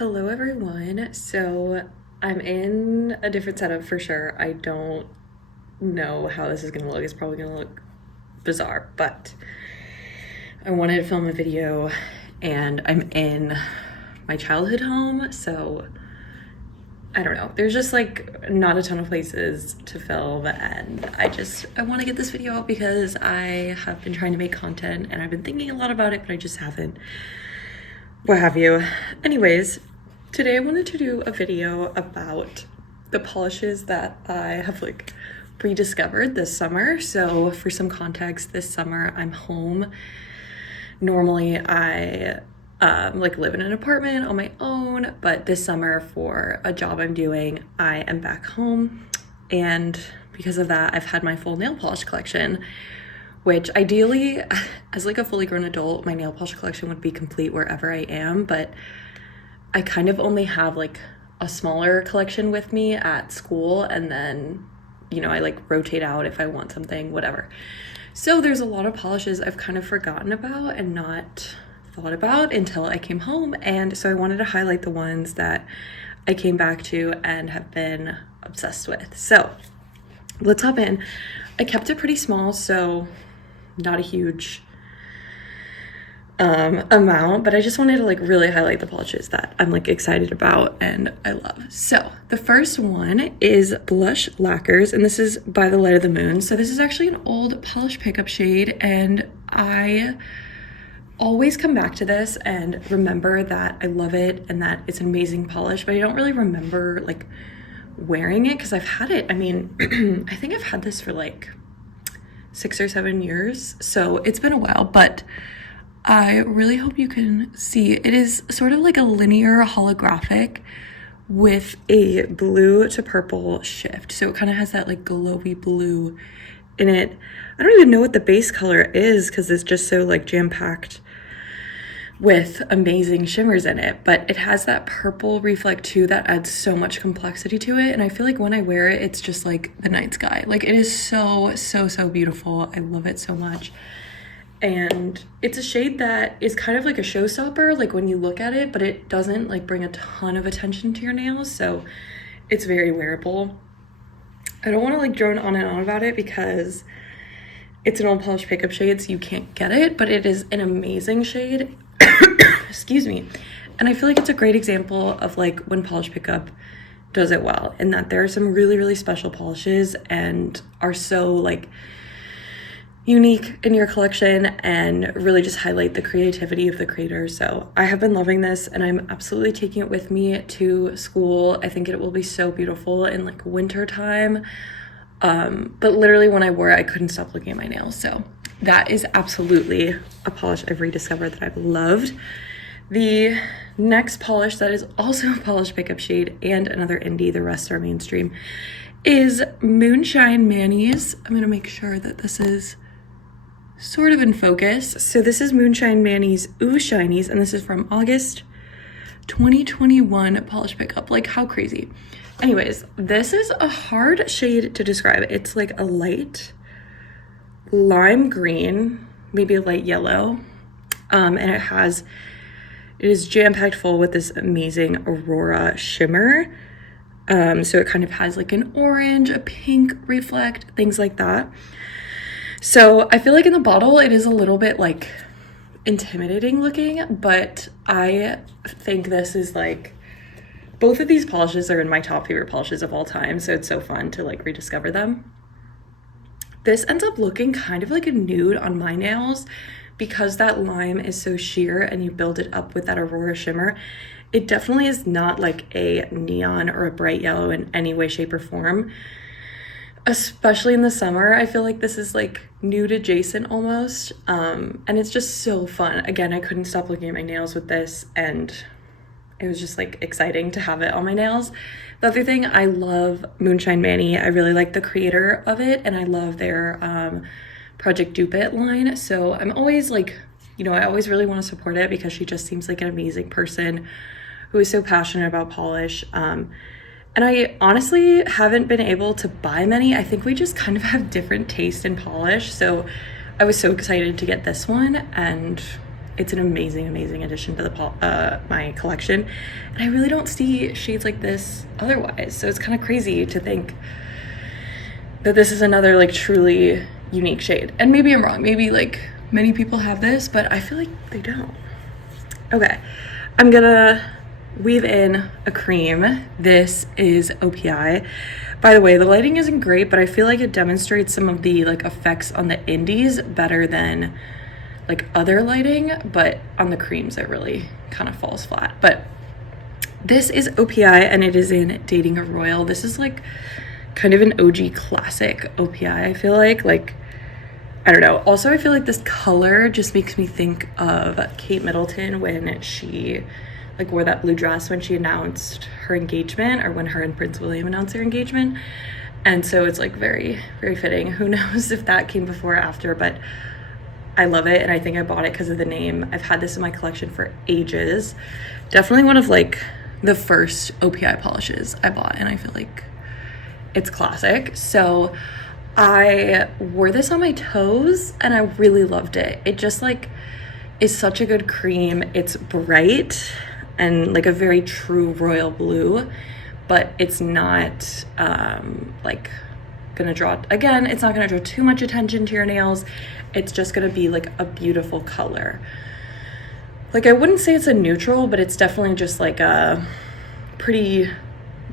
Hello everyone. So I'm in a different setup for sure. I don't know how this is gonna look. It's probably gonna look bizarre, but I wanted to film a video and I'm in my childhood home, so I don't know. There's just like not a ton of places to film, and I want to get this video out because I have been trying to make content and I've been thinking a lot about it, but I just haven't. What have you. Anyways, today I wanted to do a video about the polishes that I have like rediscovered this summer. So for some context, this summer I'm home. Normally I like live in an apartment on my own, but this summer for a job I'm doing, I am back home. And because of that, I've had my full nail polish collection, which ideally, as like a fully grown adult, my nail polish collection would be complete wherever I am, but I kind of only have like a smaller collection with me at school, and then, you know, I like rotate out if I want something, whatever. So there's a lot of polishes I've kind of forgotten about and not thought about until I came home, and so I wanted to highlight the ones that I came back to and have been obsessed with. So let's hop in. I kept it pretty small, so not a huge amount, but I just wanted to like really highlight the polishes that I'm like excited about and I love. So the first one is Blush Lacquers, and this is by the Light of the Moon. So this is actually an old polish pickup shade, and I always come back to this and remember that I love it and that it's an amazing polish, but I don't really remember like wearing it because I've had it. I mean, I think I've had this for like 6 or 7 years, so it's been a while, but I really hope you can see. It is sort of like a linear holographic with a blue to purple shift. So it kind of has that like glowy blue in it. I don't even know what the base color is because it's just so like jam-packed with amazing shimmers in it, but it has that purple reflect too that adds so much complexity to it, and I feel like when I wear it, it's just like the night sky. Like it is so beautiful. I love it so much. And it's a shade that is kind of like a showstopper, like when you look at it, but it doesn't like bring a ton of attention to your nails, so it's very wearable. I don't want to like drone on and on about it because it's an old polish pickup shade, so you can't get it, but it is an amazing shade. Excuse me. And I feel like it's a great example of like when polish pickup does it well, and that there are some really special polishes and are so like unique in your collection and really just highlight the creativity of the creator. So I have been loving this and I'm absolutely taking it with me to school. I think it will be so beautiful in like winter time. But literally when I wore it, I couldn't stop looking at my nails. So that is absolutely a polish I've rediscovered that I've loved. The next polish that is also a polish pickup shade and another indie, the rest are mainstream, is Moonshine Manis. I'm gonna make sure that this is sort of in focus. So this is Moonshine Manis Ooh Shinies, and this is from August 2021 polish pickup. Like how crazy. Anyways, this is a hard shade to describe. It's like a light lime green, maybe a light yellow, and it is jam-packed full with this amazing aurora shimmer. So it kind of has like an orange, a pink reflect, things like that. So I feel like in the bottle it is a little bit like intimidating looking, but I think this is like, both of these polishes are in my top favorite polishes of all time, so it's so fun to like rediscover them. This ends up looking kind of like a nude on my nails because that lime is so sheer and you build it up with that aurora shimmer. It definitely is not like a neon or a bright yellow in any way, shape, or form. Especially in the summer, I feel like this is like nude adjacent almost, and it's just so fun. Again, I couldn't stop looking at my nails with this, and it was just like exciting to have it on my nails. The other thing, I love Moonshine Mani. I really like the creator of it, and I love their Project Dupe It line. So I'm always like, you know, I always really want to support it because she just seems like an amazing person who is so passionate about polish. And I honestly haven't been able to buy many. I think we just kind of have different taste in polish. So I was so excited to get this one, and it's an amazing, amazing addition to the my collection. And I really don't see shades like this otherwise. So it's kind of crazy to think that this is another like truly unique shade. And maybe I'm wrong. Maybe like many people have this, but I feel like they don't. Okay, I'm gonna weave in a cream. This is OPI. By the way, the lighting isn't great, but I feel like it demonstrates some of the like effects on the indies better than like other lighting, but on the creams it really kind of falls flat. But this is OPI and it is in Dating a Royal. This is like kind of an OG classic OPI, I feel like I don't know. Also, I feel like this color just makes me think of Kate Middleton when she like wore that blue dress when she announced her engagement, or when her and Prince William announced their engagement. And so it's like very, very fitting. Who knows if that came before or after, but I love it. And I think I bought it because of the name. I've had this in my collection for ages. Definitely one of like the first OPI polishes I bought, and I feel like it's classic. So I wore this on my toes and I really loved it. It just like is such a good cream. It's bright and like a very true royal blue, but it's not like gonna draw, again, it's not gonna draw too much attention to your nails. It's just gonna be like a beautiful color. Like I wouldn't say it's a neutral, but it's definitely just like a pretty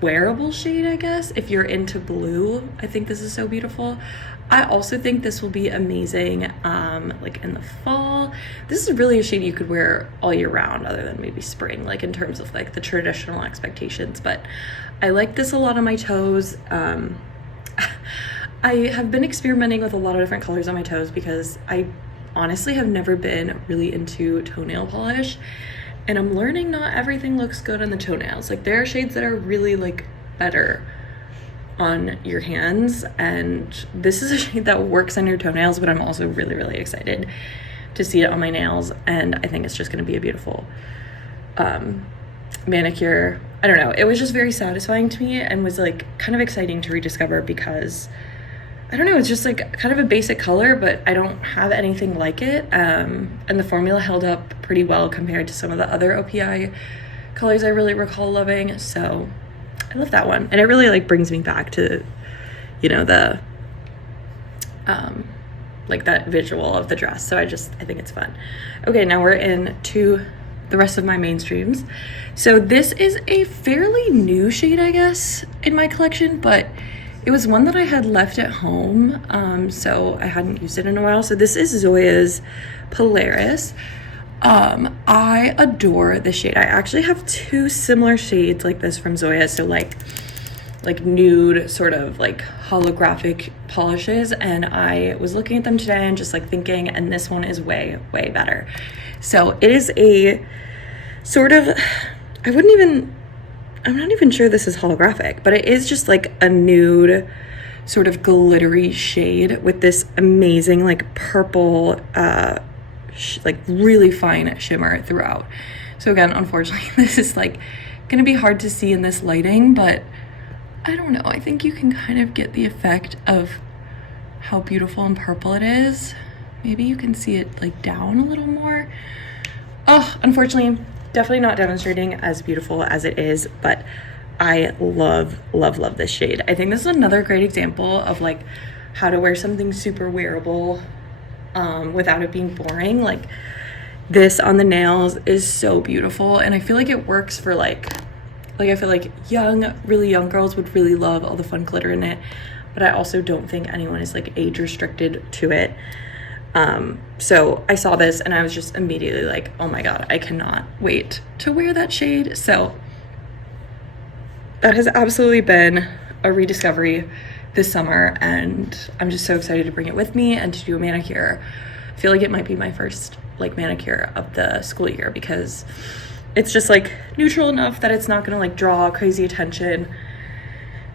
wearable shade, I guess. If you're into blue, I think this is so beautiful. I also think this will be amazing like in the fall. This is really a shade you could wear all year round, other than maybe spring, like in terms of like the traditional expectations. But I like this a lot on my toes. I have been experimenting with a lot of different colors on my toes because I honestly have never been really into toenail polish. And I'm learning not everything looks good on the toenails. Like there are shades that are really like better on your hands, and this is a shade that works on your toenails, but I'm also really, really excited to see it on my nails. And I think it's just going to be a beautiful manicure. I don't know. It was just very satisfying to me and was like kind of exciting to rediscover because I don't know, it's just like kind of a basic color, but I don't have anything like it. And the formula held up pretty well compared to some of the other OPI colors I really recall loving. So I love that one. And it really like brings me back to, you know, the, like that visual of the dress. So I think it's fun. Okay, now we're into the rest of my mainstreams. So this is a fairly new shade, I guess, in my collection, but it was one that I had left at home, so I hadn't used it in a while. So this is Zoya's Polaris. I adore this shade. I actually have two similar shades like this from Zoya. So like nude sort of like holographic polishes. And I was looking at them today and just like thinking, and this one is way, way better. So it is a sort of, I'm not even sure this is holographic, but it is just like a nude sort of glittery shade with this amazing like purple, like really fine shimmer throughout. So again, unfortunately, this is like gonna be hard to see in this lighting, but I don't know. I think you can kind of get the effect of how beautiful and purple it is. Maybe you can see it like down a little more. Oh, unfortunately, definitely not demonstrating as beautiful as it is, but I love, love, love this shade. I think this is another great example of like how to wear something super wearable without it being boring. Like this on the nails is so beautiful, and I feel like it works for like I feel like really young girls would really love all the fun glitter in it, but I also don't think anyone is like age restricted to it. So I saw this and I was just immediately like, oh my God, I cannot wait to wear that shade. So that has absolutely been a rediscovery this summer, and I'm just so excited to bring it with me and to do a manicure. I feel like it might be my first like manicure of the school year because it's just like neutral enough that it's not gonna like draw crazy attention.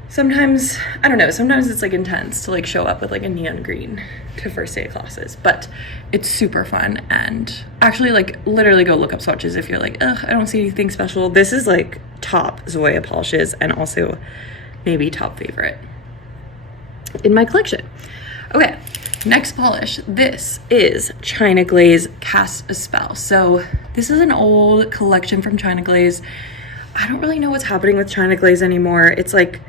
Sometimes, I don't know, sometimes it's like intense to like show up with like a neon green to first day of classes, but it's super fun. And actually like literally go look up swatches if you're like, ugh, I don't see anything special. This is like top Zoya polishes and also maybe top favorite in my collection. Okay, next polish, this is China Glaze Cast a Spell. So this is an old collection from China Glaze. I don't really know what's happening with China Glaze anymore. It's like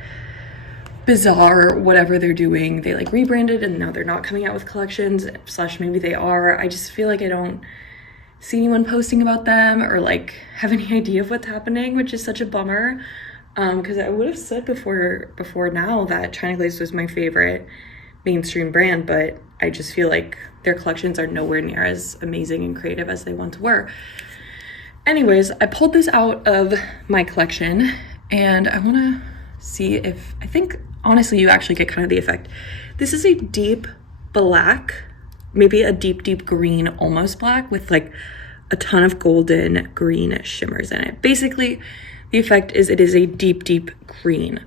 bizarre, whatever they're doing. They like rebranded and now they're not coming out with collections, slash maybe they are. I just feel like I don't see anyone posting about them or like have any idea of what's happening, which is such a bummer. Because I would have said before now that China Glaze was my favorite mainstream brand, but I just feel like their collections are nowhere near as amazing and creative as they once were. Anyways, I pulled this out of my collection and I want to see if, I think honestly you actually get kind of the effect. This is a deep black, maybe a deep green, almost black, with like a ton of golden green shimmers in it. Basically, the effect is it is a deep green.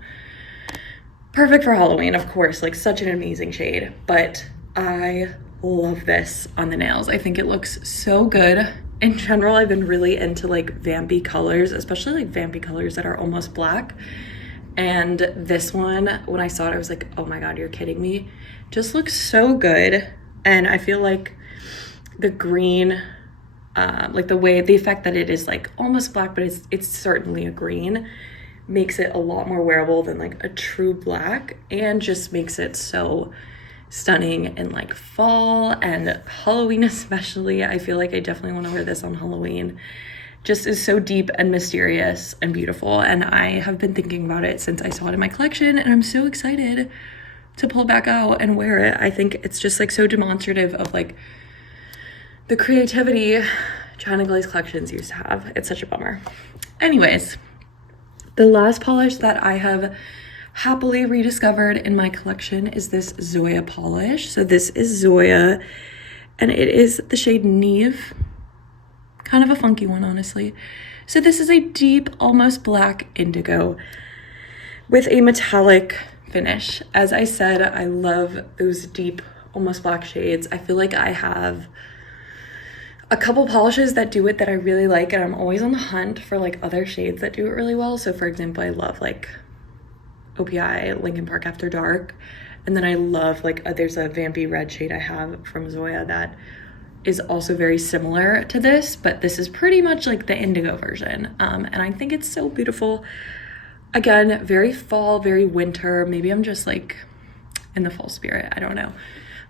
Perfect for Halloween, of course, like such an amazing shade, but I love this on the nails. I think it looks so good. In general, I've been really into like vampy colors, especially like vampy colors that are almost black. And this one, when I saw it, I was like, oh my God, you're kidding me. Just looks so good. And I feel like the green, like the effect that it is like almost black, but it's certainly a green, makes it a lot more wearable than like a true black, and just makes it so stunning in like fall and Halloween especially. I feel like I definitely want to wear this on Halloween. Just is so deep and mysterious and beautiful, and I have been thinking about it since I saw it in my collection, and I'm so excited to pull it back out and wear it. I think it's just like so demonstrative of like the creativity China Glaze collections used to have. It's such a bummer. Anyways, the last polish that I have happily rediscovered in my collection is this Zoya polish. So this is Zoya, and it is the shade Neve. Kind of a funky one, honestly. So this is a deep, almost black indigo with a metallic finish. As I said, I love those deep, almost black shades. I feel like I have a couple polishes that do it that I really like, and I'm always on the hunt for like other shades that do it really well. So for example, I love like OPI Linkin Park After Dark, and then I love like there's a vampy red shade I have from Zoya that is also very similar to this, but this is pretty much like the indigo version, and I think it's so beautiful. Again, very fall, very winter. Maybe I'm just like in the fall spirit, I don't know,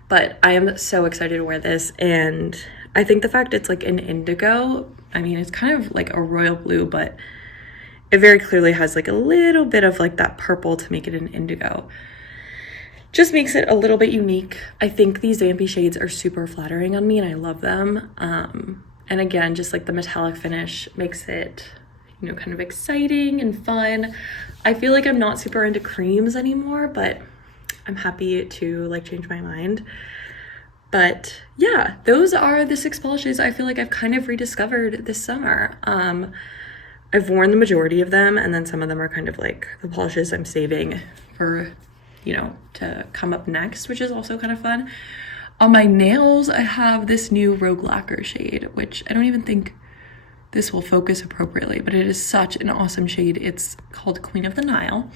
but I am so excited to wear this. And I think the fact it's like an indigo, I mean, it's kind of like a royal blue, but it very clearly has like a little bit of like that purple to make it an indigo. Just makes it a little bit unique. I think these vampy shades are super flattering on me and I love them. And again, just like the metallic finish makes it, you know, kind of exciting and fun. I feel like I'm not super into creams anymore, but I'm happy to like change my mind. But yeah, those are the 6 polishes I feel like I've kind of rediscovered this summer. I've worn the majority of them, and then some of them are kind of like the polishes I'm saving for, you know, to come up next, which is also kind of fun. On my nails, I have this new Rogue Lacquer shade, which I don't even think this will focus appropriately, but it is such an awesome shade. It's called Queen of the Nile.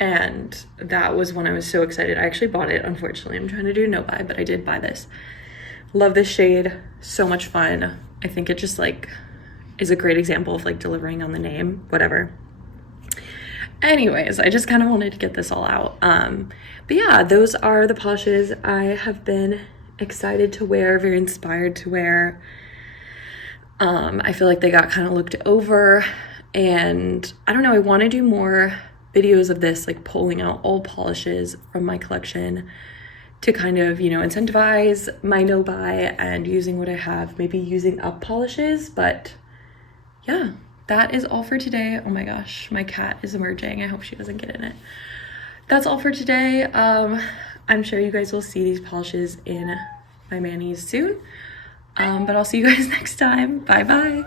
And that was when I was so excited. I actually bought it, unfortunately. I'm trying to do no buy, but I did buy this. Love this shade, so much fun. I think it just like is a great example of like delivering on the name, whatever. Anyways, I just kind of wanted to get this all out. But yeah, those are the polishes I have been excited to wear, very inspired to wear. I feel like they got kind of looked over, and I don't know, I want to do more videos of this, like pulling out old polishes from my collection to kind of, you know, incentivize my no buy and using what I have, maybe using up polishes. But yeah, that is all for today. Oh my gosh, my cat is emerging. I hope she doesn't get in it. That's all for today. I'm sure you guys will see these polishes in my manis soon. But I'll see you guys next time. Bye bye.